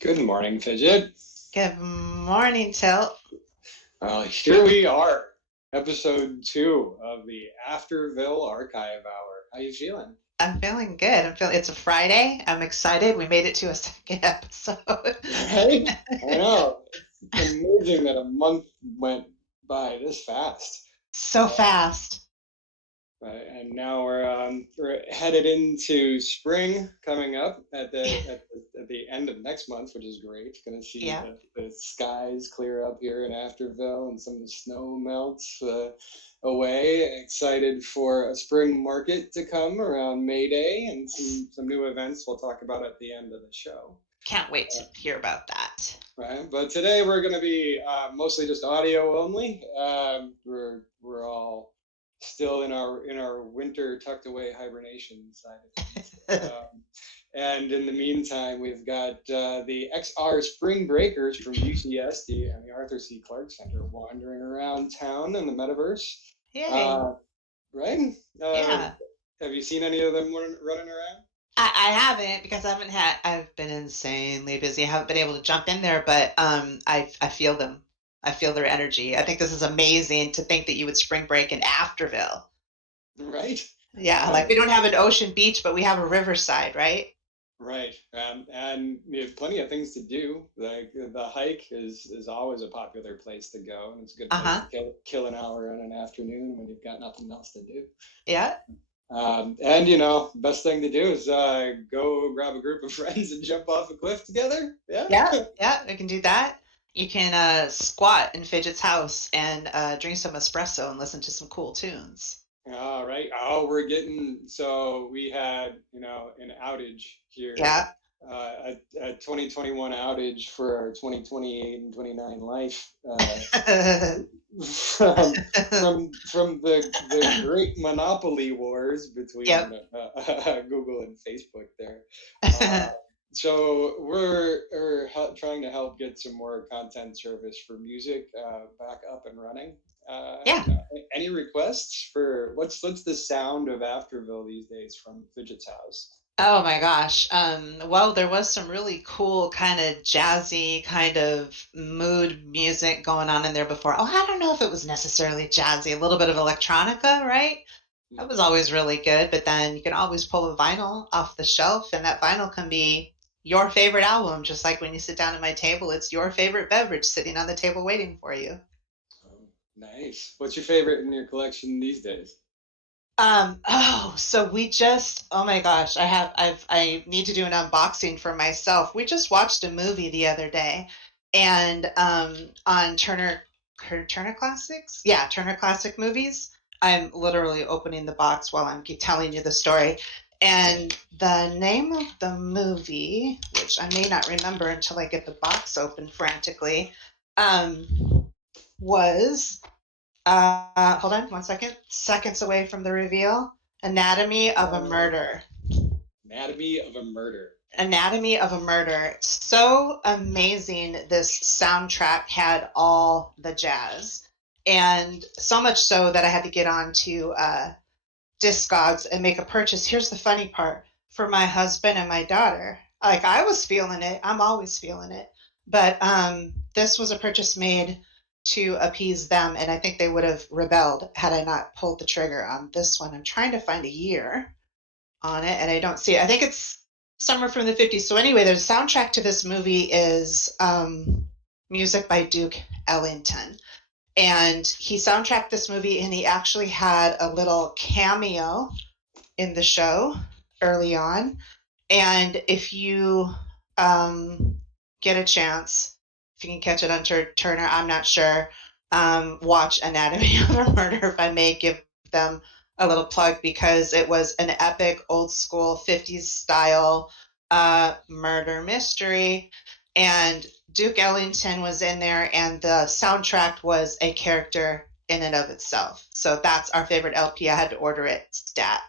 Good morning, Fidget. Good morning, Tilt. Here we are, episode 2 of the Afterville Archive Hour. How you feeling? I'm feeling good. I'm feeling it's a Friday. I'm excited. We made it to a second episode. Right? I know. It's amazing that a month went by this fast. So Uh, fast. right, and now we're headed into spring coming up at the end of next month, which is great. Going to see Yeah. the skies clear up here in Afterville and some of the snow melts away. Excited for a spring market to come around May Day and some new events we'll talk about at the end of the show. Can't wait to hear about that. Right, but today we're going to be mostly just audio only. We're all still in our winter tucked away hibernation side of things. And in the meantime, we've got the XR Spring Breakers from UCSD and the Arthur C. Clarke Center wandering around town in the metaverse. Yay. Uh, right? Uh, Yeah. have you seen any of them running around? I haven't because I've been insanely busy. I haven't been able to jump in there, but I feel them. I feel their energy. I think this is amazing to think that you would spring break in Afterville. Right? Yeah, Uh, like we don't have an ocean beach, but we have a riverside, right? Right, and you have plenty of things to do. Like the hike is always a popular place to go, and it's a good place Uh-huh. to kill an hour on an afternoon when you've got nothing else to do. Yeah. And best thing to do is go grab a group of friends and jump off a cliff together. Yeah. Yeah, yeah, we can do that. You can squat in Fidget's house and drink some espresso and listen to some cool tunes. All right. Oh, we had an outage here, Yeah. a 2021 outage for our 2028 and 29 life. From the great monopoly wars between Yep. Google and Facebook there. Uh, so we're trying to help get some more content service for music back up and running. Yeah. Any requests for what's the sound of Afterville these days from Fidget's house? Oh my gosh. Well, there was some really cool kind of jazzy kind of mood music going on in there before. Oh, I don't know if it was necessarily jazzy, a little bit of electronica, right? That was always really good, but then you can always pull a vinyl off the shelf, and that vinyl can be your favorite album, just like when you sit down at my table, it's your favorite beverage sitting on the table waiting for you. Nice. What's your favorite in your collection these days? So we just, oh my gosh, I need to do an unboxing for myself. We just watched a movie the other day and on Turner Classics. Yeah, Turner Classic Movies. I'm literally opening the box while I'm telling you the story. And the name of the movie, which I may not remember until I get the box open frantically, um, was hold on 1 second. Seconds away from the reveal. Anatomy of a Uh, Murder. Anatomy of a Murder. Anatomy of a Murder. So amazing. This soundtrack had all the jazz. And so much so that I had to get on to Discogs and make a purchase. Here's the funny part for my husband and my daughter. Like I was feeling it. I'm always feeling it. But this was a purchase made to appease them, and I think they would have rebelled had I not pulled the trigger on this one. I'm trying to find a year on it, and I don't see it. I think it's somewhere from the 50s. So anyway, the soundtrack to this movie is music by Duke Ellington, and he soundtracked this movie, and he actually had a little cameo in the show early on. And if you get a chance, if you can catch it on Turner, I'm not sure. Watch Anatomy of a Murder, if I may give them a little plug, because it was an epic old school 50s style murder mystery. And Duke Ellington was in there, and the soundtrack was a character in and of itself. So that's our favorite LP. I had to order it stat.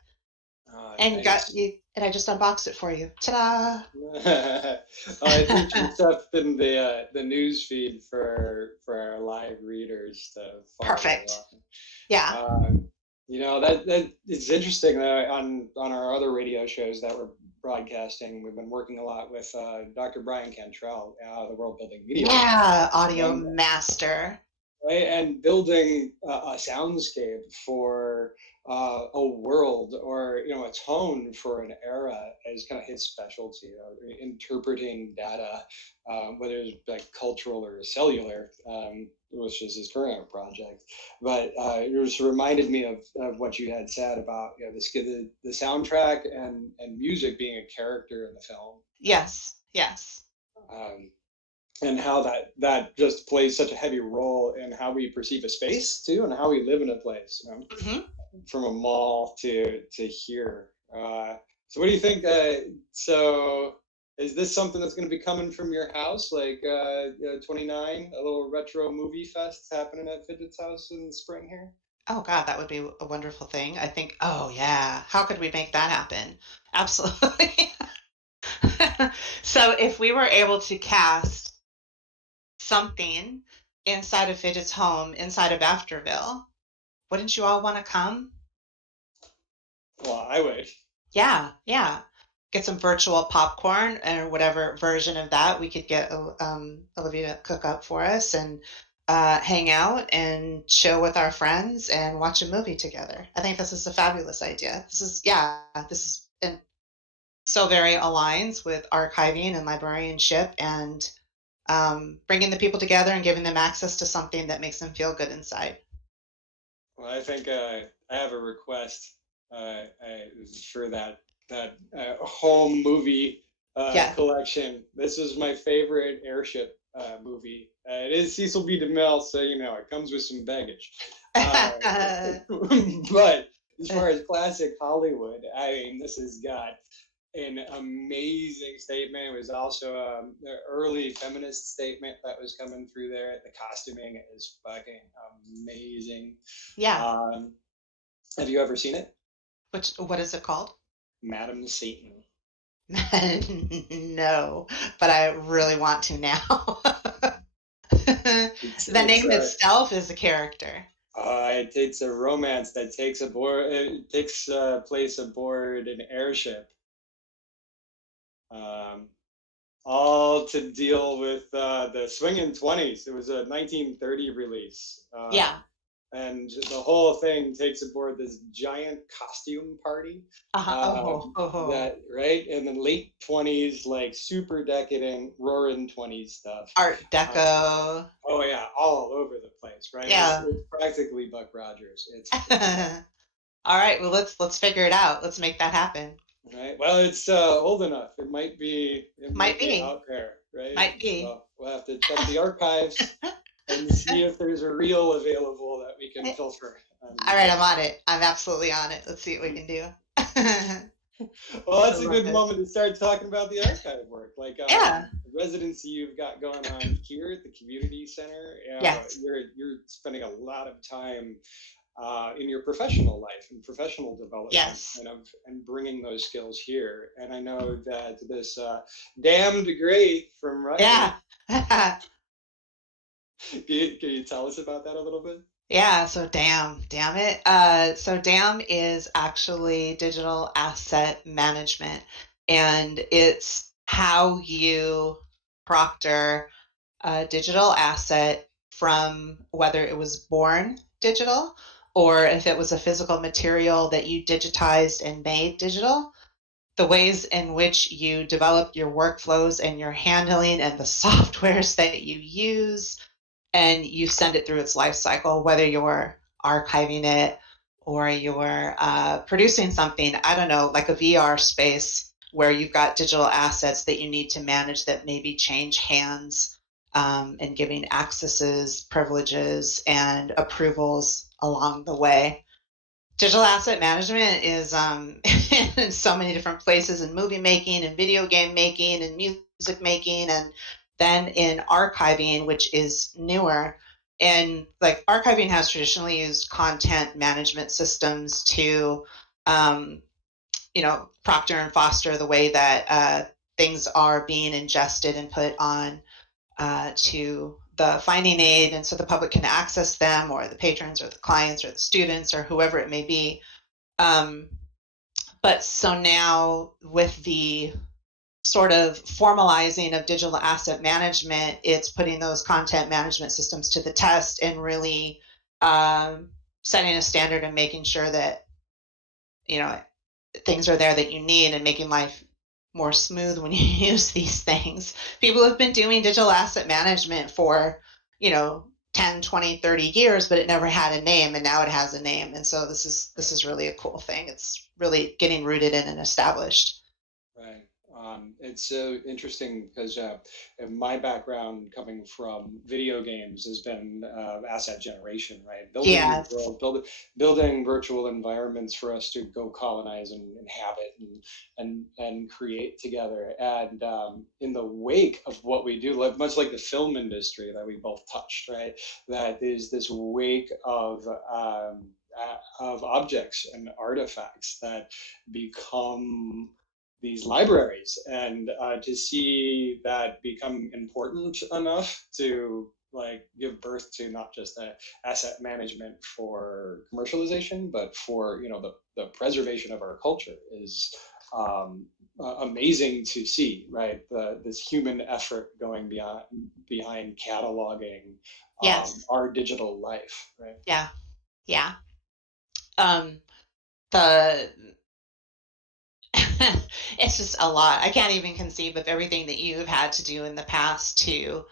And you got Nice. you, and I just unboxed it for you. Ta-da! I featured stuff in the news feed for our live readers to follow Perfect. Yeah. along. That it's interesting on our other radio shows that broadcasting, we've been working a lot with Dr. Brian Cantrell, the World Building Media Lab, Yeah, audio and master. right, and building a soundscape for a world, or a tone for an era is kind of his specialty. Interpreting data, whether it's like cultural or cellular, which is his current project. But it just reminded me of what you had said about the soundtrack and music being a character in the film. Yes, yes. Um, and how that just plays such a heavy role in how we perceive a space too, and how we live in a place. Hmm. From a mall to here. So what do you think? So is this something that's going to be coming from your house, like 29, a little retro movie fest happening at Fidget's house in the spring here? Oh God, that would be a wonderful thing. I think, oh yeah, how could we make that happen? Absolutely. So if we were able to cast something inside of Fidget's home, inside of Afterville, wouldn't you all want to come? Well, I wish. Yeah, yeah. Get some virtual popcorn or whatever version of that we could get Olivia to cook up for us and hang out and chill with our friends and watch a movie together. I think this is a fabulous idea. This is and so very aligns with archiving and librarianship and bringing the people together and giving them access to something that makes them feel good inside. Well, I think I have a request for that home movie Yeah. collection. This is my favorite airship movie. It is Cecil B. DeMille, so it comes with some baggage. Uh, but as far as classic Hollywood, I mean, this has got an amazing statement. It was also an early feminist statement that was coming through there. The costuming is fucking amazing. Yeah. Um, have you ever seen it? What is it called? Madam Satan. No, but I really want to now. The It's it's name uh, itself is a character. it takes a romance that takes place aboard an airship, um, all to deal with the swinging 20s. It was a 1930 release. Yeah. And the whole thing takes aboard this giant costume party. Uh-huh. Oh, oh, oh. That right in the late 20s, like super decadent, roaring 20s stuff. Art Uh, Deco. oh yeah, all over the place, right? Yeah. It's practically Buck Rogers. It's All right, well let's figure it out. Let's make that happen. right. Well, it's old enough. It Might might be be. out there, right? Might be. So we'll have to check the archives and see if there's a reel available that we can filter. All right, I'm on it. I'm absolutely on it. Let's see what we can do. Well, I that's a love good it. moment to start talking about the archive work, like Yeah. the residency you've got going on here at the community center. Yes. You're spending a lot of time in your professional life and professional development, Yes. and bringing those skills here. And I know that this damn degree from Rutgers. Yeah. Can you tell us about that a little bit? Yeah, so damn it. So DAM is actually digital asset management, and it's how you proctor a digital asset from whether it was born digital or if it was a physical material that you digitized and made digital. The ways in which you develop your workflows and your handling and the softwares that you use and you send it through its life cycle, whether you're archiving it or you're producing something, I don't know, like a VR space where you've got digital assets that you need to manage that maybe change hands and giving accesses, privileges, and approvals along the way. Digital asset management is in so many different places in movie making and video game making and music making and then in archiving, which is newer. And like archiving has traditionally used content management systems to proctor and foster the way that things are being ingested and put on to the finding aid, and so the public can access them, or the patrons, or the clients, or the students, or whoever it may be. Um, But so now with the sort of formalizing of digital asset management, it's putting those content management systems to the test and really setting a standard and making sure that, you know, things are there that you need and making life more smooth when you use these things. People have been doing digital asset management for, 10, 20, 30 years, but it never had a name, and now it has a name. And so this is really a cool thing. It's really getting rooted in and established. Right. It's so interesting because my background coming from video games has been asset generation, right? Building new Yes. world, building virtual environments for us to go colonize and inhabit and create together. And in the wake of what we do, like, much like the film industry that we both touched, right? That is this wake of objects and artifacts that become these libraries, and to see that become important enough to like give birth to not just asset management for commercialization, but for the preservation of our culture is amazing to see, right? This human effort going beyond behind cataloging Yes. our digital life, right? Yeah. Yeah. Um, the it's just a lot. I can't even conceive of everything that you've had to do in the past to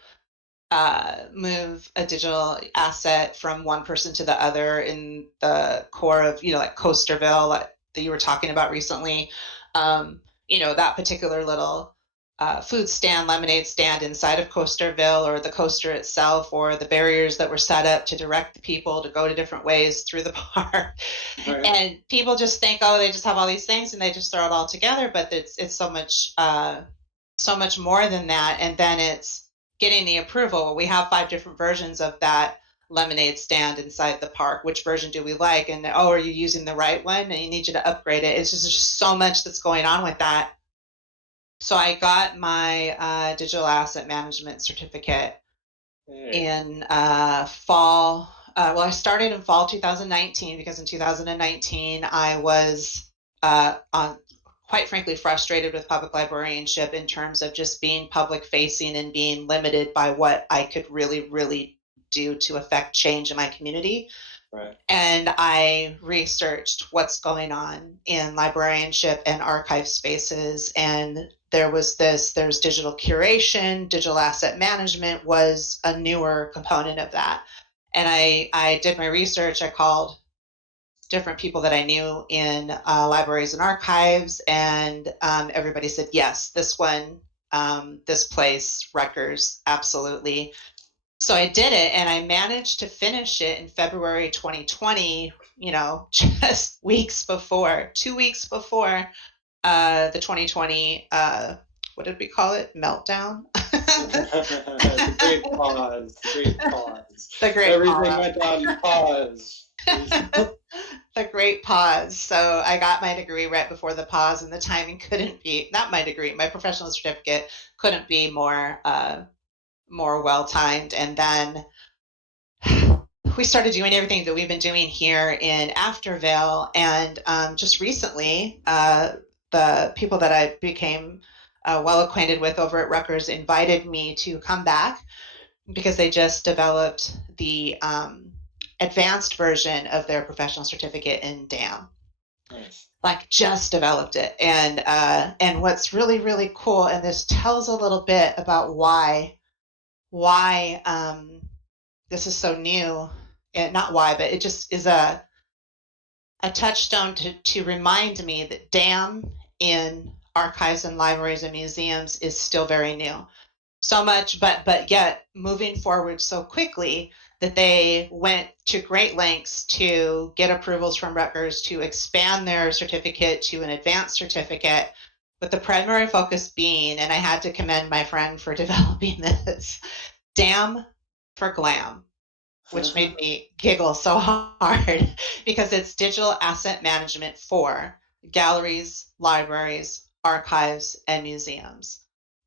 move a digital asset from one person to the other in the core of, like Coasterville, like, that you were talking about recently. That particular little food stand, lemonade stand inside of Coasterville, or the coaster itself, or the barriers that were set up to direct the people to go to different ways through the park. Right. And people just think, oh, they just have all these things and they just throw it all together, but it's so much more than that. And then it's getting the approval. We have 5 different versions of that lemonade stand inside the park. Which version do we like? And oh, are you using the right one? And you need you to upgrade it. It's just so much that's going on with that. So I got my digital asset management certificate Hey. in fall. Well, I started in fall 2019 because in 2019 I was quite frankly frustrated with public librarianship in terms of just being public facing and being limited by what I could really, really do to affect change in my community. Right. And I researched what's going on in librarianship and archive spaces. And there's digital curation, digital asset management was a newer component of that. And I did my research. I called different people that I knew in libraries and archives, and everybody said, yes, this one, this place, Rutgers, absolutely. So I did it, and I managed to finish it in February 2020, just 2 weeks before the 2020, what did we call it? Meltdown? The great pause. The great pause. The great Everything pause. went on pause. The great pause. So I got my degree right before the pause, and the timing couldn't be, not my degree, my professional certificate couldn't be more well timed. And then we started doing everything that we've been doing here in Afterville. And just recently, the people that I became well acquainted with over at Rutgers invited me to come back because they just developed the advanced version of their professional certificate in DAM. Nice. Like, just developed it. And what's really, really cool, and this tells a little bit about why this is so new, and not why, but it just is a touchstone to remind me that DAM in archives and libraries and museums is still very new. So much, but yet moving forward so quickly that they went to great lengths to get approvals from Rutgers to expand their certificate to an advanced certificate, with the primary focus being, and I had to commend my friend for developing this, DAM for glam, which made me giggle so hard because it's digital asset management for galleries, libraries, archives, and museums.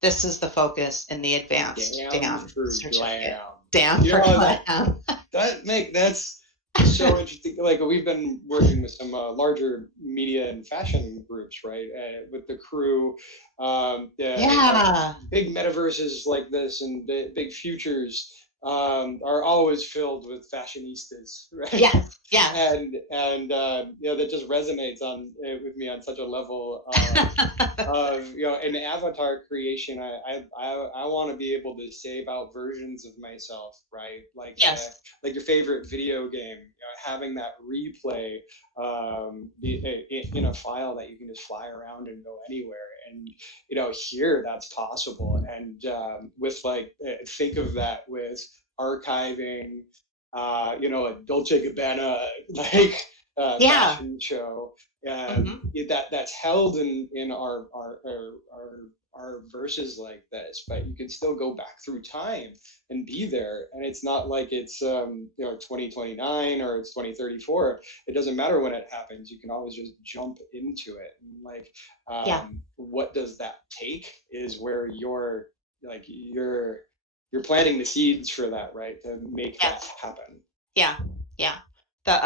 This is the focus in the advanced Damn DAM for certificate. glam. DAM for glam. That's so interesting. Like we've been working with some larger media and fashion groups, right? With the crew, Yeah. big metaverses like this and big futures are always filled with fashionistas, right? Yes. Yes. That just resonates on with me on such a level of in avatar creation. I want to be able to save out versions of myself, right? Yes. Like your favorite video game, having that replay in a file that you can just fly around and go anywhere. And here that's possible. And with think of that with archiving a Dolce Gabbana like Yeah. fashion show Hmm. that's held in our verses like this, but you can still go back through time and be there. And it's not like it's 2029 or it's 2034. It doesn't matter when it happens. You can always just jump into it. And Yeah. what does that take is where you're planting the seeds for that, right? To make that Yes. happen. Yeah. Yeah. The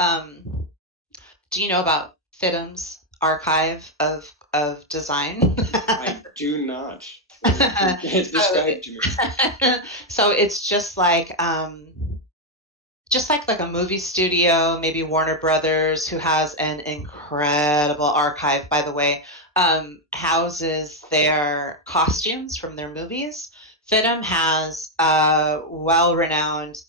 Do you know about FIDM's archive of design? I do not. so, Describe to me. so it's just like a movie studio, maybe Warner Brothers, who has an incredible archive, by the way, houses their costumes from their movies. FIDM has a well-renowned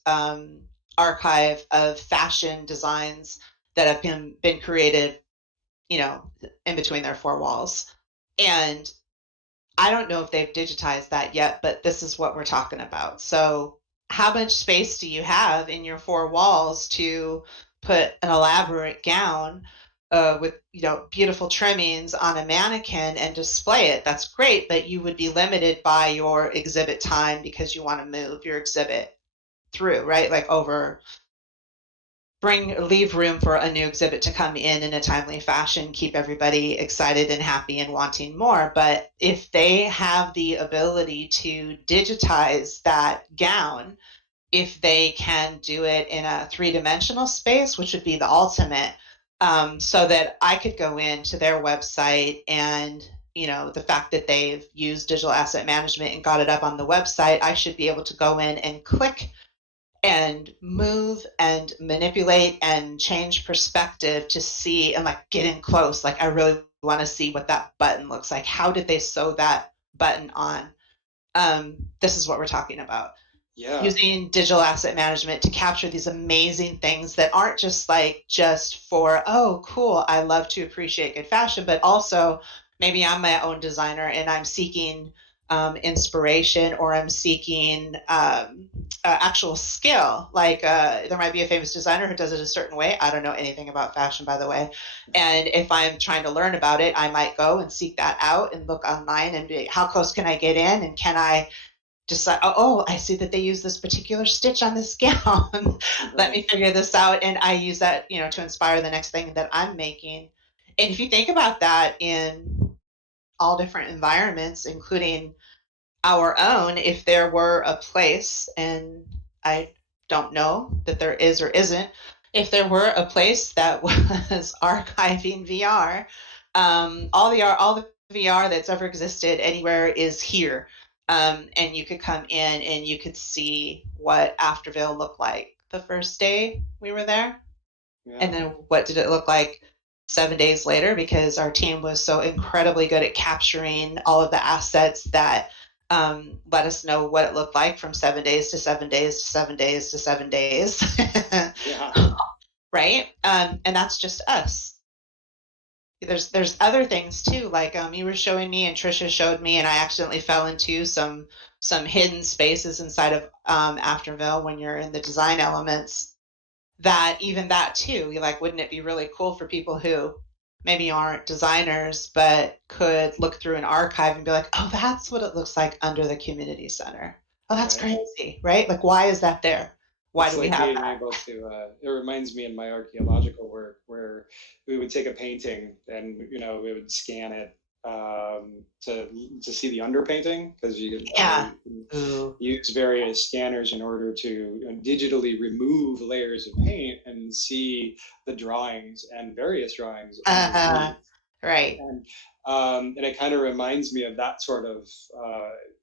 archive of fashion designs that have been created, you know, in between their four walls. And I don't know if they've digitized that yet, but this is what we're talking about. So, how much space do you have in your four walls to put an elaborate gown with beautiful trimmings on a mannequin and display it? That's great, but you would be limited by your exhibit time because you want to move your exhibit through, right? Like over leave room for a new exhibit to come in a timely fashion, keep everybody excited and happy and wanting more. But if they have the ability to digitize that gown, if they can do it in a three-dimensional space, which would be the ultimate, so that I could go into their website and the fact that they've used digital asset management and got it up on the website, I should be able to go in and click and move and manipulate and change perspective to see and like get in close. Like I really want to see what that button looks like. How did they sew that button on? This is what we're talking about. Yeah. Using digital asset management to capture these amazing things that aren't just for, oh, cool, I love to appreciate good fashion, but also maybe I'm my own designer and I'm seeking inspiration, or I'm seeking actual skill. Like there might be a famous designer who does it a certain way. I don't know anything about fashion, by the way. And if I'm trying to learn about it, I might go and seek that out and look online and be, how close can I get in? And can I decide, oh, I see that they use this particular stitch on this gown. Let me Right. figure this out. And I use that, to inspire the next thing that I'm making. And if you think about that in all different environments, including our own, if there were a place, and I don't know that there is or isn't, if there were a place that was archiving VR, all the VR that's ever existed anywhere is here. And you could come in and you could see what Afterville looked like the first day we were there. And Yeah. then what did it look like 7 days later? Because our team was so incredibly good at capturing all of the assets that let us know what it looked like from 7 days to 7 days to 7 days to 7 days. Yeah. Right? And that's just us. There's other things too, like you were showing me and Trisha showed me, and I accidentally fell into some hidden spaces inside of Afterville when you're in the design elements, that even that too, you like, wouldn't it be really cool for people who maybe aren't designers but could look through an archive and be like, oh, that's what it looks like under the community center. Oh, that's Right. crazy, right? Like, why is that there? Why It's do we like have being that? able to. It reminds me in my archaeological work where we would take a painting and we would scan it to see the underpainting, because you Yeah. can use various scanners in order to digitally remove layers of paint and see the drawings and various drawings underneath. Right. And it kind of reminds me of that sort of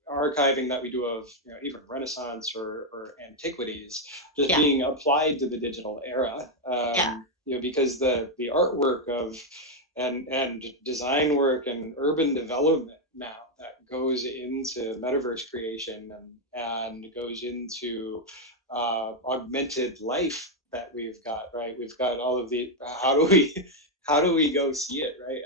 archiving that we do of even Renaissance or antiquities, just Yeah. being applied to the digital era. Yeah. Because the artwork of and design work and urban development now that goes into metaverse creation and goes into augmented life that we've got, right? We've got all of the how do we go see it, right?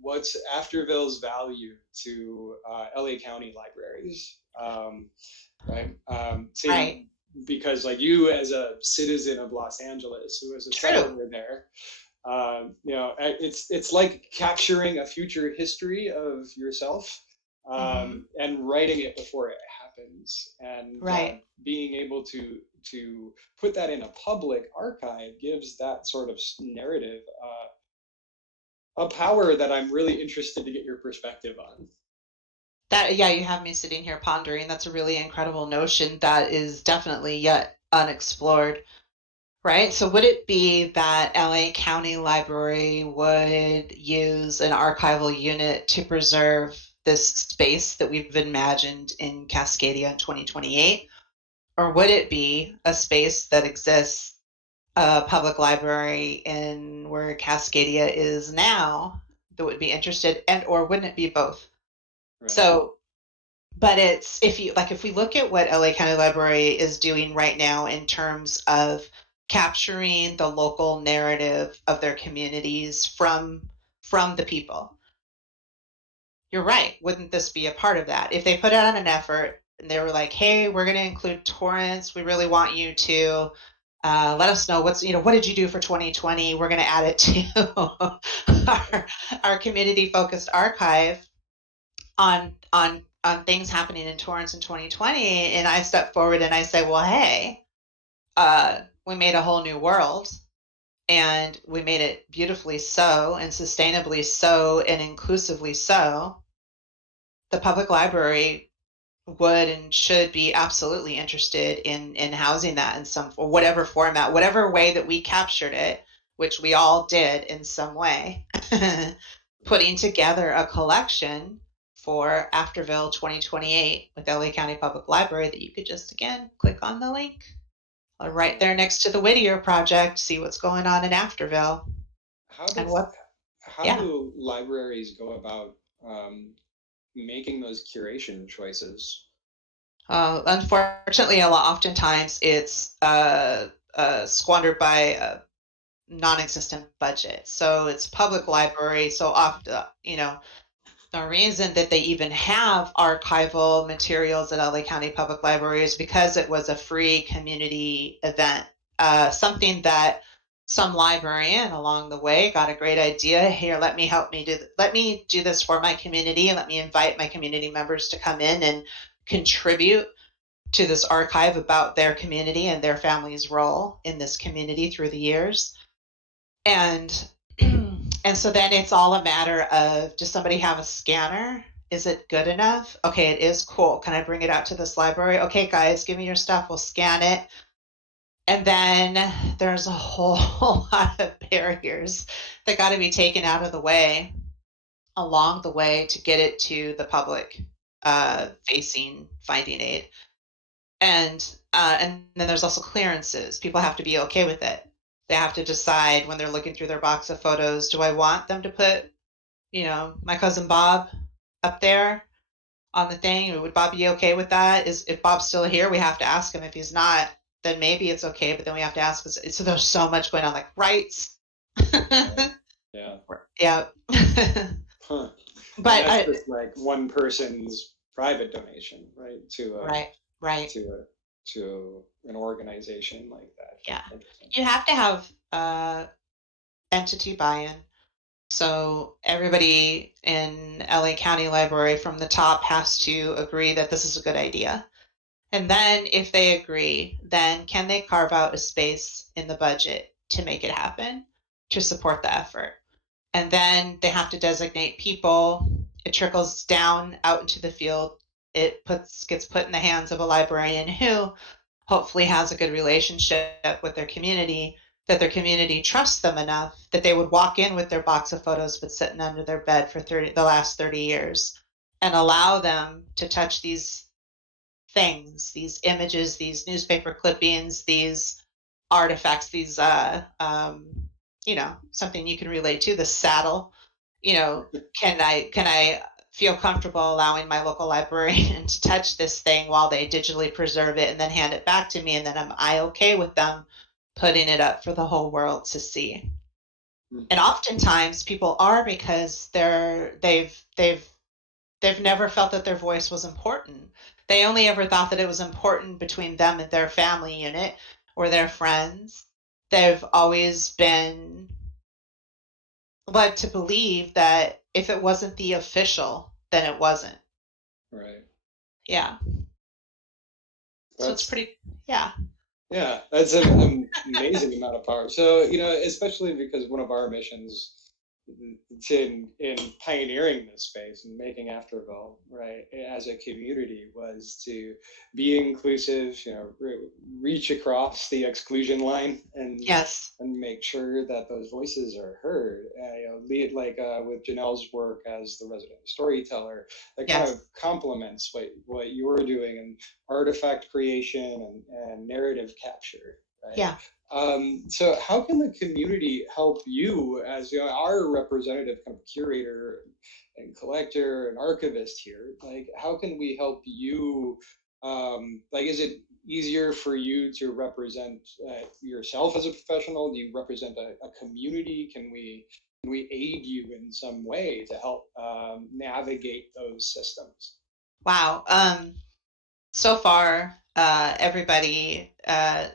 What's Afterville's value to LA County libraries, right? Right. Because like you as a citizen of Los Angeles who was a True. settler there, it's like capturing a future history of yourself, and writing it before it happens, and Right. being able to put that in a public archive gives that sort of narrative a power that I'm really interested to get your perspective on. That, yeah, you have me sitting here pondering. That's a really incredible notion that is definitely yet unexplored. Right. So would it be that LA County Library would use an archival unit to preserve this space that we've imagined in Cascadia in 2028? Or would it be a space that exists, a public library in where Cascadia is now, that would be interested, and or wouldn't it be both? Right. So, but it's, if we look at what LA County Library is doing right now in terms of capturing the local narrative of their communities from the people, you're right. Wouldn't this be a part of that? If they put out an effort and they were like, "Hey, we're going to include Torrance. We really want you to let us know what did you do for 2020? We're going to add it to our community focused archive on things happening in Torrance in 2020." And I step forward and I say, "Well, hey, we made a whole new world, and we made it beautifully so, and sustainably so, and inclusively so." The public library would and should be absolutely interested in housing that in some, or whatever format, whatever way that we captured it, which we all did in some way. Putting together a collection for Afterville 2028 with LA County Public Library that you could just, again, click on the link right there next to the Whittier project, see what's going on in Afterville. How Yeah. do libraries go about making those curation choices? Unfortunately, oftentimes it's squandered by a non-existent budget. So it's public library. So often, the reason that they even have archival materials at LA County Public Library is because it was a free community event. Something that some librarian along the way got a great idea. Here, let me do this for my community, and let me invite my community members to come in and contribute to this archive about their community and their family's role in this community through the years. And and so then it's all a matter of, does somebody have a scanner? Is it good enough? Okay, it is. Cool. Can I bring it out to this library? Okay, guys, give me your stuff. We'll scan it. And then there's a whole lot of barriers that got to be taken out of the way along the way to get it to the public facing finding aid. And then there's also clearances. People have to be okay with it. They have to decide when they're looking through their box of photos, do I want them to put, my cousin Bob up there on the thing? Would Bob be okay with that? If Bob's still here, we have to ask him. If he's not, then maybe it's okay, but then we have to ask. So there's so much going on, like rights. Yeah. Yeah. Huh. But that's just like one person's private donation, right? Right. To an organization like that. Yeah. You have to have entity buy-in. So everybody in LA County Library from the top has to agree that this is a good idea. And then if they agree, then can they carve out a space in the budget to make it happen, to support the effort? And then they have to designate people. It trickles down out into the field. It gets put in the hands of a librarian who hopefully has a good relationship with their community, that their community trusts them enough that they would walk in with their box of photos but sitting under their bed for the last 30 years, and allow them to touch these things, these images, these newspaper clippings, these artifacts, these something you can relate to, the saddle. Can I feel comfortable allowing my local librarian to touch this thing while they digitally preserve it and then hand it back to me, and then am I okay with them putting it up for the whole world to see? And oftentimes people are, because they've never felt that their voice was important. They only ever thought that it was important between them and their family unit or their friends. They've always been led to believe that if it wasn't the official, then it wasn't. Right. Yeah. So it's pretty, yeah. Yeah, that's an amazing amount of power. So, especially because one of our missions in pioneering this space and making Afterville, right, as a community was to be inclusive, reach across the exclusion line Yes. and make sure that those voices are heard. Lead like with Janelle's work as the resident storyteller, that kind Yes. of complements what you're doing in artifact creation and narrative capture, right? Yeah. So how can the community help you as our representative kind of curator and collector and archivist here? Like, how can we help you? Like, is it easier for you to represent yourself as a professional? Do you represent a community? Can we aid you in some way to help navigate those systems? Wow. So far, everybody,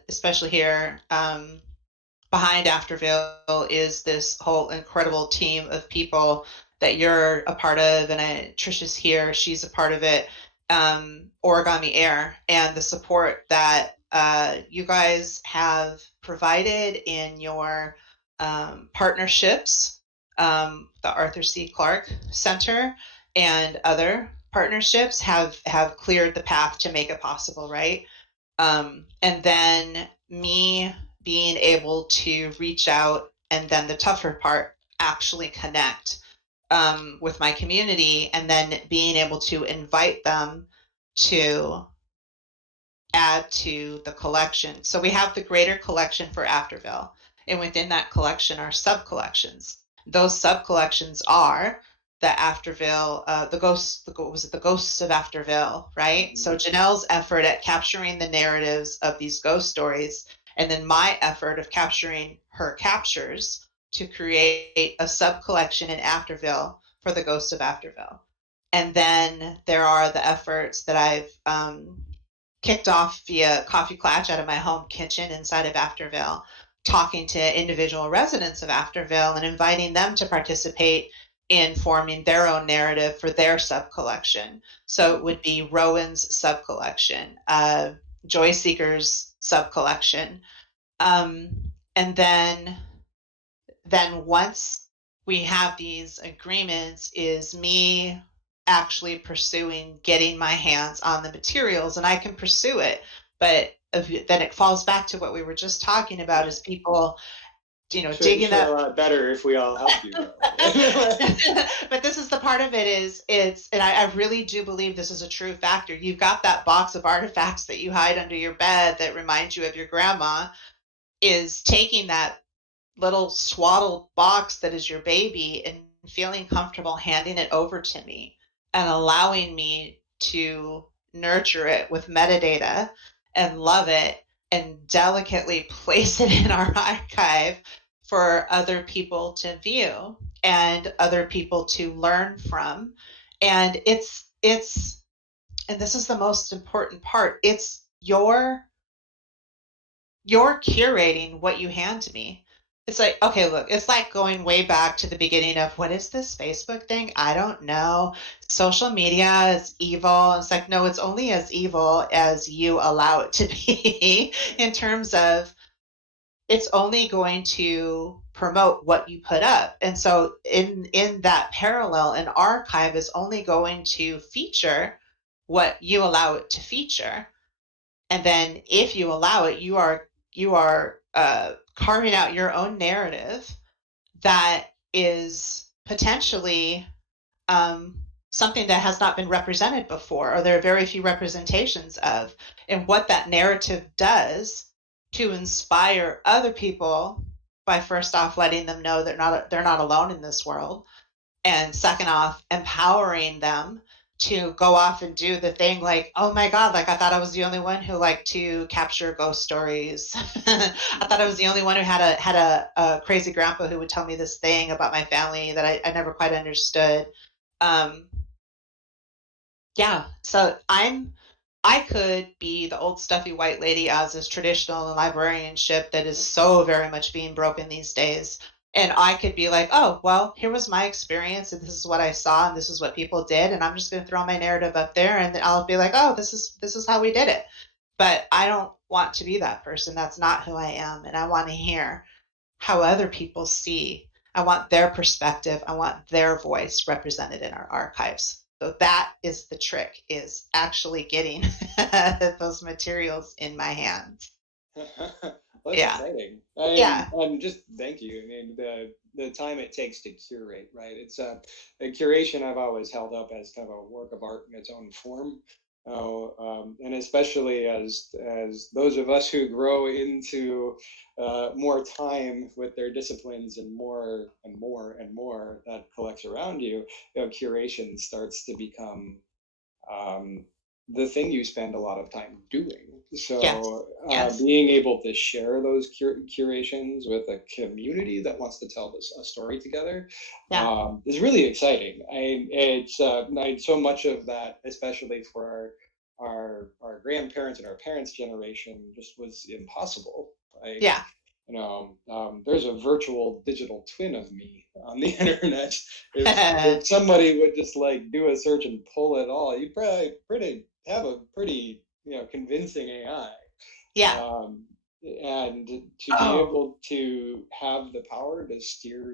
especially here, behind Afterville is this whole incredible team of people that you're a part of, and Trisha's here; she's a part of it. Origami Air, and the support that you guys have provided in your partnerships, the Arthur C. Clarke Center and other partnerships have cleared the path to make it possible, right? And then me being able to reach out, and then the tougher part, actually connect with my community, and then being able to invite them to add to the collection. So we have the greater collection for Afterville, and within that collection are sub collections. Those sub collections are the Afterville, the ghosts. Was it the ghosts of Afterville, right? So Janelle's effort at capturing the narratives of these ghost stories, and then my effort of capturing her captures to create a sub collection in Afterville for the ghosts of Afterville. And then there are the efforts that I've kicked off via Coffee Klatch out of my home kitchen inside of Afterville, talking to individual residents of Afterville and inviting them to participate in forming their own narrative for their sub collection. So it would be Rowan's sub collection, Joy Seeker's sub collection, and then once we have these agreements, is me actually pursuing getting my hands on the materials, and I can pursue it, but then it falls back to what we were just talking about, is people digging Sure, up. a lot better if we all help you. But this is the part of it, is and I really do believe this is a true factor. You've got that box of artifacts that you hide under your bed that reminds you of your grandma, is taking that little swaddled box that is your baby and feeling comfortable handing it over to me and allowing me to nurture it with metadata and love it and delicately place it in our archive for other people to view and other people to learn from. And and this is the most important part, it's you're curating what you hand to me. It's like, okay, look, it's like going way back to the beginning of, what is this Facebook thing? I don't know. Social media is evil. It's like, no, it's only as evil as you allow it to be in terms of it's only going to promote what you put up. And so in that parallel, an archive is only going to feature what you allow it to feature. And then if you allow it, you are carving out your own narrative that is potentially something that has not been represented before, or there are very few representations of. And what that narrative does to inspire other people by first off letting them know they're not alone in this world, and second off empowering them to go off and do the thing, like, oh my god, like I thought I was the only one who liked to capture ghost stories. I thought I was the only one who had a crazy grandpa who would tell me this thing about my family that I never quite understood. um, yeah, so I could be the old stuffy white lady as is traditional in librarianship that is so very much being broken these days. And I could be like, oh, well, here was my experience, and this is what I saw, and this is what people did, and I'm just going to throw my narrative up there, and I'll be like, oh, this is how we did it. But I don't want to be that person. That's not who I am, and I want to hear how other people see. I want their perspective. I want their voice represented in our archives. So that is the trick, is actually getting those materials in my hands. Well, that's Yeah. exciting. Yeah. And just thank you. I mean, the time it takes to curate, right? It's a curation I've always held up as kind of a work of art in its own form. And especially as those of us who grow into more time with their disciplines and more and more and more that collects around you, curation starts to become um, the thing you spend a lot of time doing. Yes. So Yes. being able to share those curations with a community that wants to tell a story together Yeah. is really exciting. So much of that, especially for our grandparents and our parents' generation, just was impossible. Like, Yeah. there's a virtual digital twin of me on the internet. If somebody would just like do a search and pull it all, you'd probably pretty have a pretty convincing AI. Yeah. Um, and to be Oh, able to have the power to steer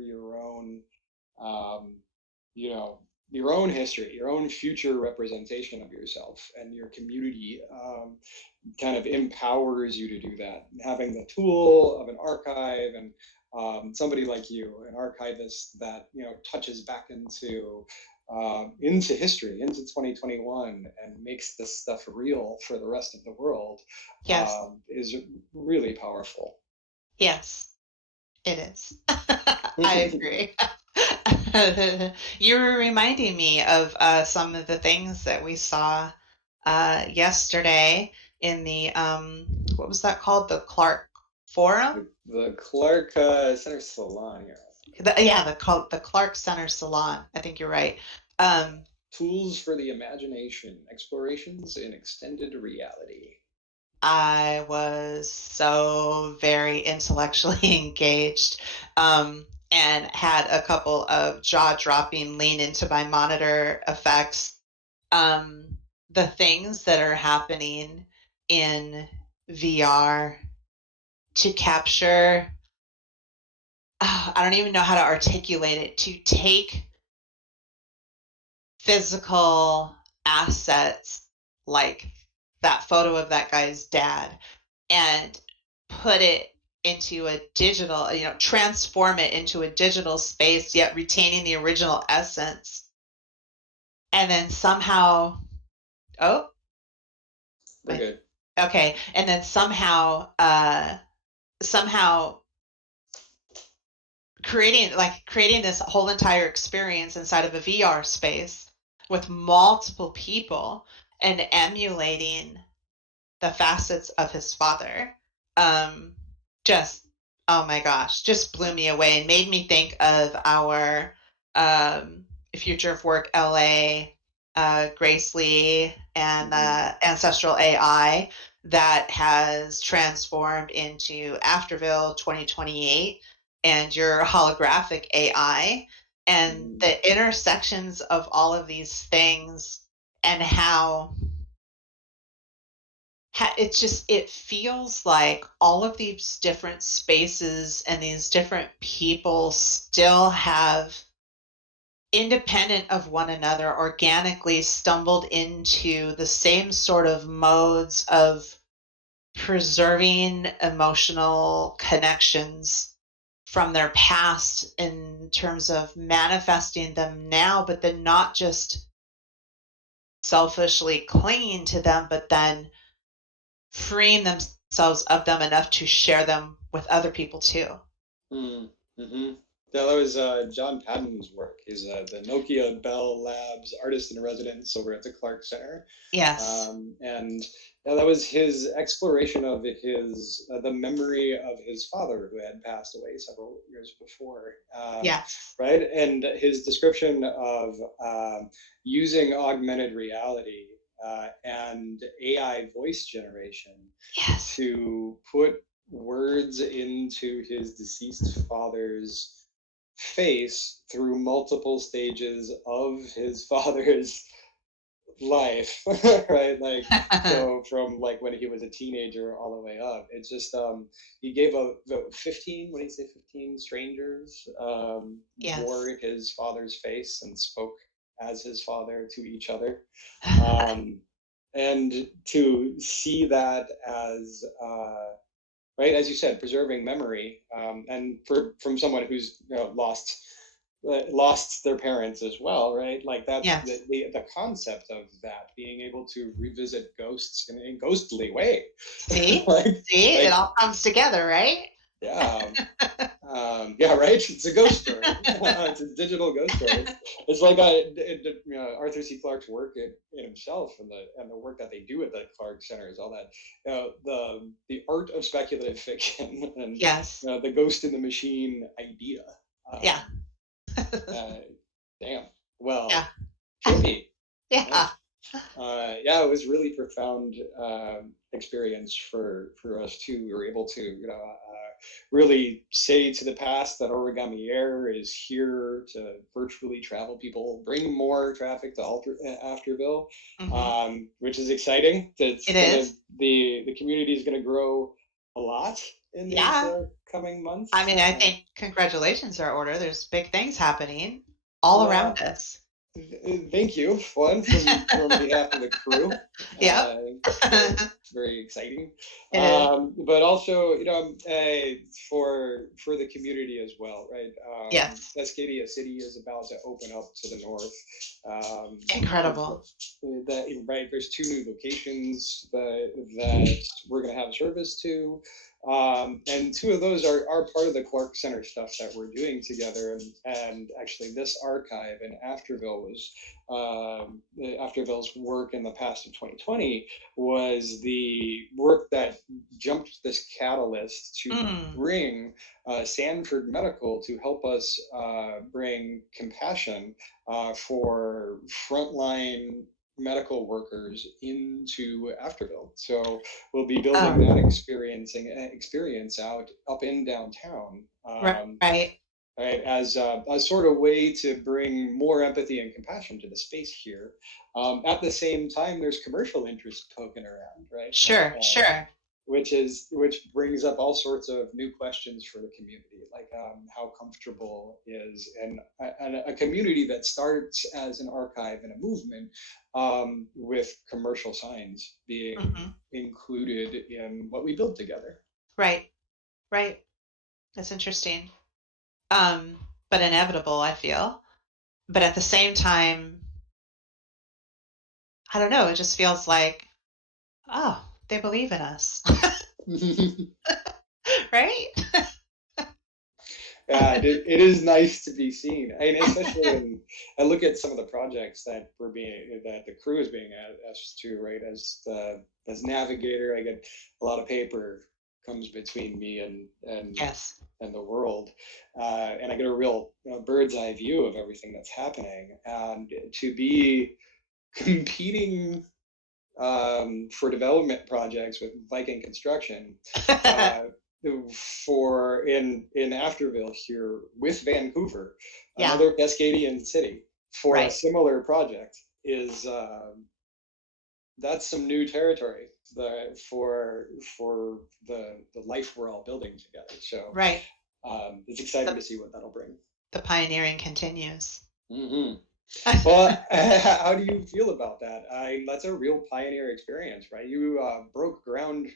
um, you know, your own history, your own future representation of yourself and your community, kind of empowers you to do that. Having the tool of an archive and somebody like you, an archivist that touches back into history, into 2021, and makes this stuff real for the rest of the world, yes. is really powerful. Yes. It is. I agree. You were reminding me of some of the things that we saw yesterday in the what was that called? The Clark Forum? The Clark Center Salon here. Yeah, the Clark Center Salon. I think you're right. Um, Tools for the Imagination, Explorations in Extended Reality. I was so very intellectually engaged, and had a couple of jaw-dropping lean into my monitor effects. The things that are happening in VR to capture, I don't even know how to articulate it, to take physical assets like that photo of that guy's dad and put it into a digital, transform it into a digital space, yet retaining the original essence. And then somehow, oh, We're good. okay. And then somehow creating this whole entire experience inside of a VR space with multiple people and emulating the facets of his father. um just, oh my gosh, just blew me away and made me think of our um future of work LA, Grace Lee, and Mhm. Ancestral AI that has transformed into Afterville 2028 and your holographic AI, and Mhm. the intersections of all of these things, and how it feels like all of these different spaces and these different people still have, independent of one another, organically stumbled into the same sort of modes of preserving emotional connections from their past in terms of manifesting them now, but then not just selfishly clinging to them, but then freeing themselves of them enough to share them with other people too. Mm, hmm. Yeah, that was John Patton's work. He's the Nokia Bell Labs artist in residence over at the Clark Center, Yes. and yeah, that was his exploration of his the memory of his father who had passed away several years before, Yes. right? And his description of using augmented reality and AI voice generation Yes. to put words into his deceased father's face through multiple stages of his father's life, right? Like, so from like when he was a teenager all the way up, it's just he gave a 15, what did he say, 15 strangers wore Yes. his father's face and spoke as his father to each other. um and to see that as right, as you said, preserving memory, and from someone who's, lost their parents as well, right? Like that's Yes. the concept of that, being able to revisit ghosts in a ghostly way. See? like See? It like all comes together, right? yeah. Yeah, right. It's a ghost story. It's a digital ghost story. It's like Arthur C. Clarke's work in himself, and the work that they do at the Clark Center is all that, the art of speculative fiction and Yes. the ghost in the machine idea. Yeah. Um, uh, Damn. Well, Yeah. trippy. Yeah. Yeah, it was really profound experience for us too. We were able to, really say to the past that Origami Air is here to virtually travel people, bring more traffic to Afterville, Mhm. which is exciting. It It's gonna is. the community is gonna grow a lot in these Yeah. coming I months. mean, I think congratulations are order. There's big things happening all around Well, us. thank you, one from behalf of the crew. Yep. Very very exciting, It is. but also for the community as well, right? Yes. Cascadia City is about to open up to the north. Incredible. That right, there's two new locations that we're going to have service to, and two of those are part of the Clark Center stuff that we're doing together. And actually, this archive in Afterville was Afterville's work in the past of 2020 was the work that jumped this catalyst to Mm. bring Sanford Medical to help us bring compassion for frontline medical workers into Afterville. So we'll be building that Oh, experience out up in downtown, right. right, as a sort of way to bring more empathy and compassion to the space here. At the same time, there's commercial interest poking around, right? Like, Sure. Sure. which brings up all sorts of new questions for the community, like how comfortable is a community that starts as an archive and a movement, with commercial signs being Hmm. included in what we build together. Right. Right. That's interesting. Um, but inevitable, I feel. But at the same time, I don't know. It just feels like, oh, they believe in us, right? Yeah, it is nice to be seen. I mean, especially when I look at some of the projects that the crew is being asked to, right? As navigator, I get a lot of paper comes between me Yes. and the world, and I get a real bird's eye view of everything that's happening, and to be competing for development projects with Viking Construction, uh, for in Afterville here with Vancouver, Yeah. another Cascadian city, for a Right. similar project is that's some new territory. for the life we're all building together. So Right. it's exciting The, to see what that'll bring. the pioneering continues. Hmm. Well, how do you feel about that? That's a real pioneer experience, right? You broke ground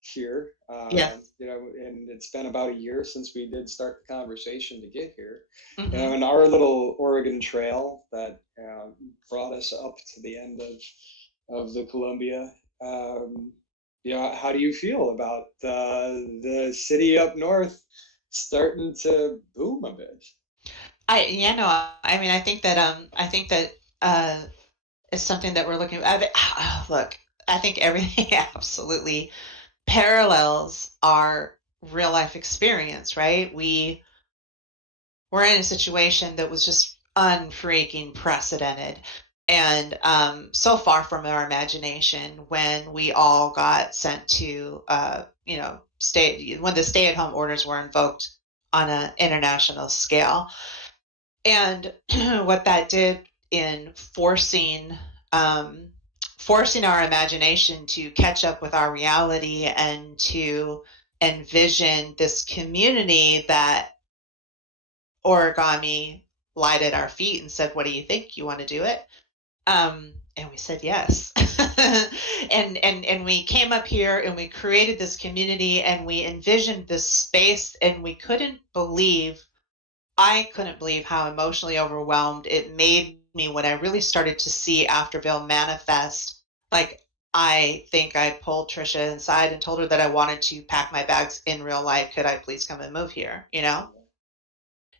here, Yes. and it's been about a year since we did start the conversation to get here. Hmm. And our little Oregon Trail that brought us up to the end of the Columbia. Um, how do you feel about the city up north starting to boom a bit? Yeah, no, I mean, I think that uh, is something that we're looking at. Look, I think everything absolutely parallels our real life experience, right? We were in a situation that was just unfreaking precedented and so far from our imagination when we all got sent to, stay when the stay-at-home orders were invoked on an international scale. And what that did in um, forcing our imagination to catch up with our reality and to envision this community that origami lied at our feet and said, "What do you think? You want to do it?" And we said yes. And we came up here and we created this community and we envisioned this space and I couldn't believe how emotionally overwhelmed it made me when I really started to see Afterville manifest. Like, I think I pulled Trisha inside and told her that I wanted to pack my bags in real life. Could I please come and move here? You know?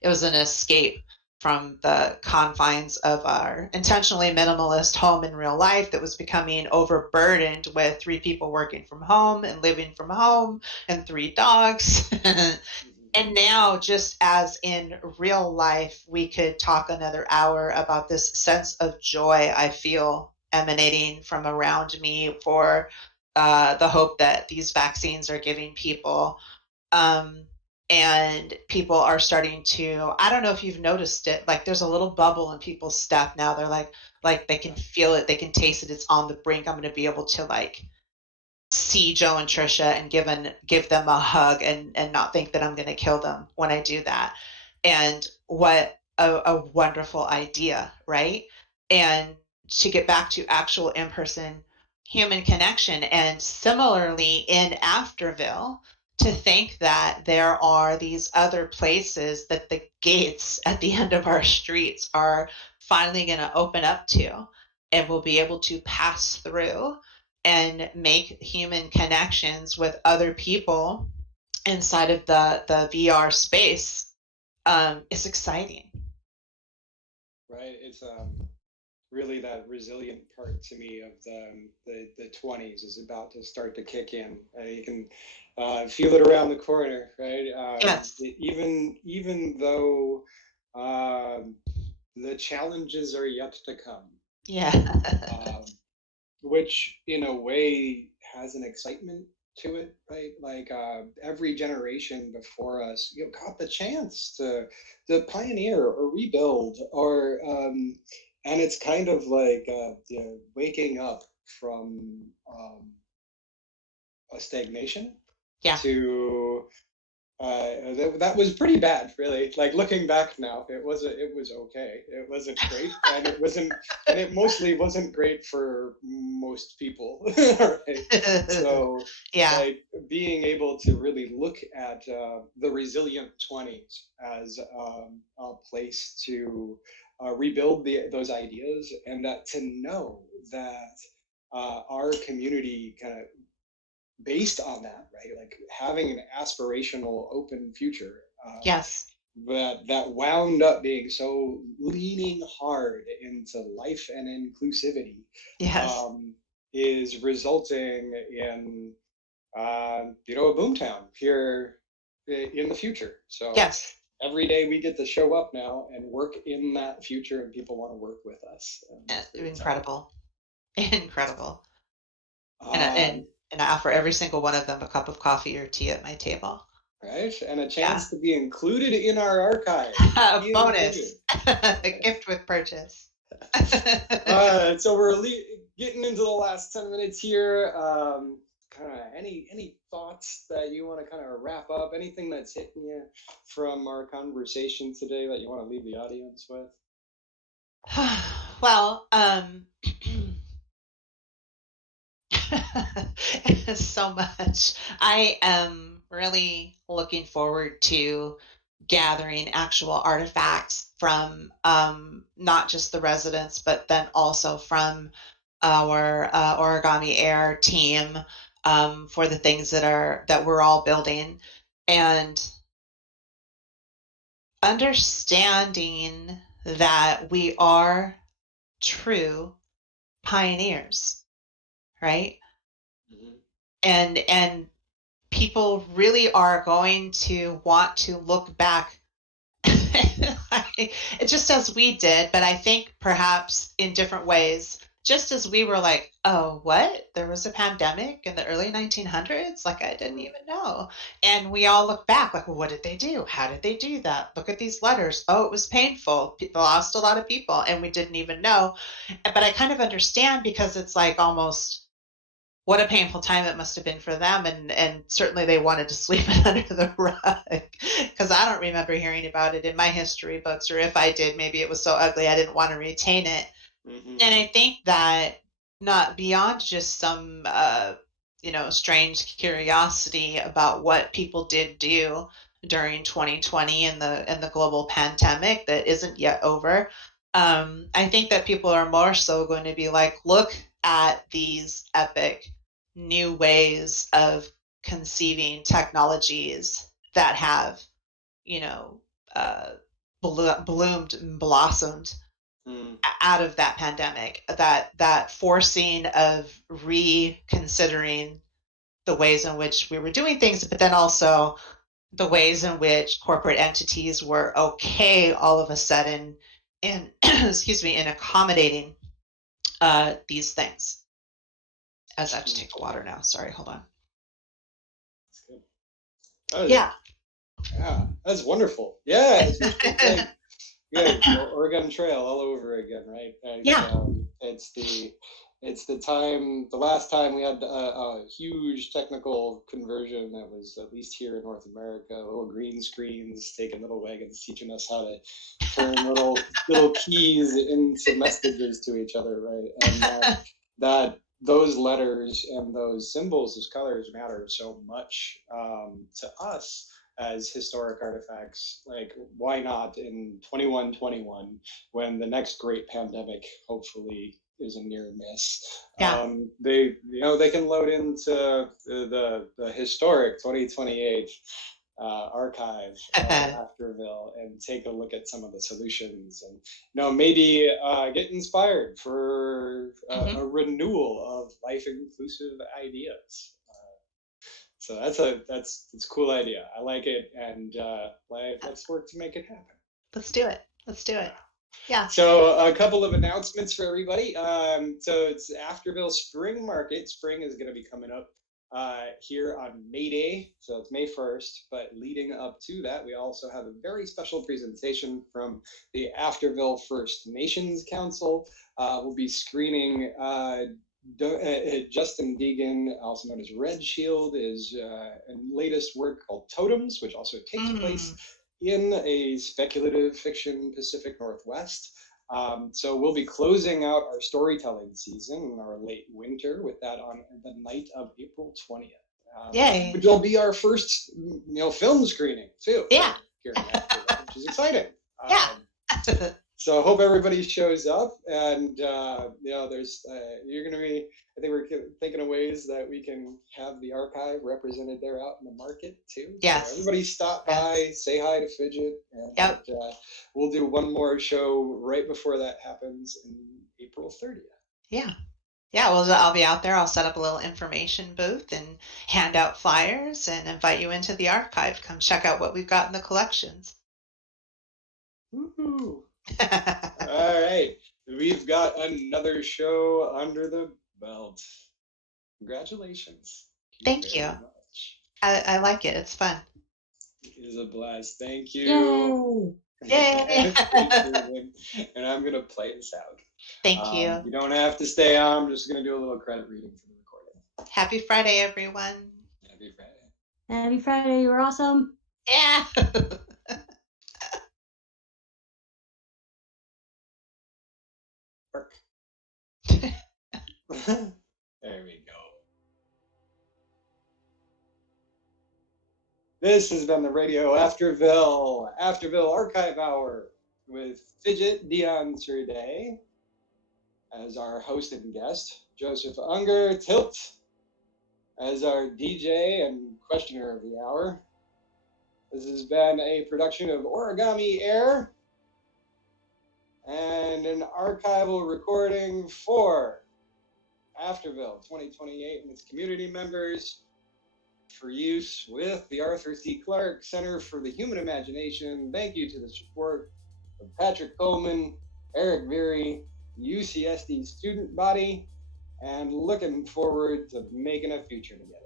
It was an escape from the confines of our intentionally minimalist home in real life that was becoming overburdened with 3 people working from home and living from home and 3 dogs. And now, just as in real life, we could talk another hour about this sense of joy I feel emanating from around me for the hope that these vaccines are giving people. Um, and people are starting to, I don't know if you've noticed it, like there's a little bubble in people's step now. They're like they can feel it, they can taste it, it's on the brink. I'm going to be able to like see Joe and Trisha and give them a hug and not think that I'm going to kill them when I do that. And what a wonderful idea, right? And to get back to actual in-person human connection. And similarly in Afterville, to think that there are these other places that the gates at the end of our streets are finally going to open up to and we'll be able to pass through and make human connections with other people inside of the VR space is exciting. Right. It's really that resilient part to me of the 20s is about to start to kick in. You can feel it around the corner, right? Yes. Even though the challenges are yet to come, Yeah. um, which in a way has an excitement to it, right? Like every generation before us, got the chance to pioneer or rebuild, or and it's kind of like waking up from a stagnation Yeah. to that was pretty bad, really. Like looking back now, it was okay. It wasn't great, and it mostly wasn't great for most people, right? So, Yeah. like being able to really look at the resilient 20s as a place to rebuild those ideas, and that to know that our community kind of based on that, right? Like having an aspirational, open future Yes. that wound up being so leaning hard into life and inclusivity Yes. um, is resulting in a boomtown here in the future. So Yes. every day we get to show up now and work in that future, and people want to work with us. And it's pretty exciting. Incredible. Incredible. And I, and Um, and I offer every single one of them a cup of coffee or tea at my table. right? And a Yeah. chance to be included in our archive. A Be included. bonus. A gift with purchase. So we're getting into the last 10 minutes here. Kind of any thoughts that you want to kind of wrap up? Anything that's hitting you from our conversation today that you want to leave the audience with? Well, so much. I am really looking forward to gathering actual artifacts from not just the residents, but then also from our Origami Air team for the things that we're all building, and understanding that we are true pioneers, right? Mhm. And people really are going to want to look back just as we did, but I think perhaps in different ways. Just as we were like, oh, what? There was a pandemic in the early 1900s? Like, I didn't Mhm. even know. And we all look back, like, well, what did they do? How did they do that? Look at these letters. Oh, it was painful. People lost a lot of people, and we didn't even know. But I kind of understand because it's like almost what a painful time it must have been for them, and certainly they wanted to sweep it under the rug because I don't remember hearing about it in my history books, or if I did, maybe it was so ugly I didn't want to retain it. Mhm. And I think that not beyond just some strange curiosity about what people did do during 2020 and the global pandemic that isn't yet over. I think that people are more so going to be like, look at these epic new ways of conceiving technologies that have, you know, uh, bloomed and blossomed Mhm. out of that pandemic, that forcing of reconsidering the ways in which we were doing things, but then also the ways in which corporate entities were okay all of a sudden in excuse me, in accommodating these things. As I have to Mhm. take a water now. Sorry, hold on. That's good. Oh, Yeah. yeah, that's wonderful. Yeah, especially like good Oregon Trail all over again, right? Yeah. It's the time, the last time we had a huge technical conversion that was at least here in North America. Little green screens, taking little wagons, teaching us how to turn little keys into messages to each other, right? And that those letters and those symbols, those colors matter so much to us as historic artifacts. Like, why not in 2121, when the next great pandemic hopefully is a near miss? Yeah. They can load into the historic 2028 archive of Afterville and take a look at some of the solutions, and maybe get inspired for hmm a renewal of life inclusive ideas. So that's a cool idea. I like it, and let's work to make it happen. Let's do it. Let's do Yeah. it. Yeah. So a couple of announcements for everybody. So it's Afterville Spring Market. Spring is going to be coming up here on May Day, so it's May 1st. But leading up to that, we also have a very special presentation from the Afterville First Nations Council. We'll be screening Justin Deegan, also known as Red Shield, is latest work called Totems, which also takes place Mm. in a speculative fiction Pacific Northwest. So we'll be closing out our storytelling season in our late winter with that on the night of April 20th. Yay. Which will be our first, film screening too Yeah. here in Afterville, which is exciting. Yeah. So I hope everybody shows up, and there's you're gonna be. I think we're thinking of ways that we can have the archive represented there out in the market too. So Yes. everybody stop by, Yes. say hi to Fidget, and Yep. we'll do one more show right before that happens in April 30th. Yeah. Yeah. Well, I'll be out there. I'll set up a little information booth and hand out flyers and invite you into the archive. Come check out what we've got in the collections. Woohoo! All right, we've got another show under the belt. Congratulations. Thank you Thank you. very much. I like it. It's fun. It is a blast. Thank you. Yay. Yay. Thanks, Ruben. And I'm going to play this out. Thank you. You don't have to stay on. I'm just going to do a little credit reading for the recording. Happy Friday, everyone. Happy Friday. Happy Friday. You were awesome. Yeah. Work. There we go. This has been the Radio Afterville Archive Hour with Fidgetdione today as our host and guest, Joseph Unger Tilt as our DJ and questioner of the hour. This has been a production of Origami Air and an archival recording for Afterville 2028 and its community members for use with the Arthur C. Clarke Center for the Human Imagination. Thank you to the support of Patrick Coleman, Eric Veary, UCSD student body, and looking forward to making a future together.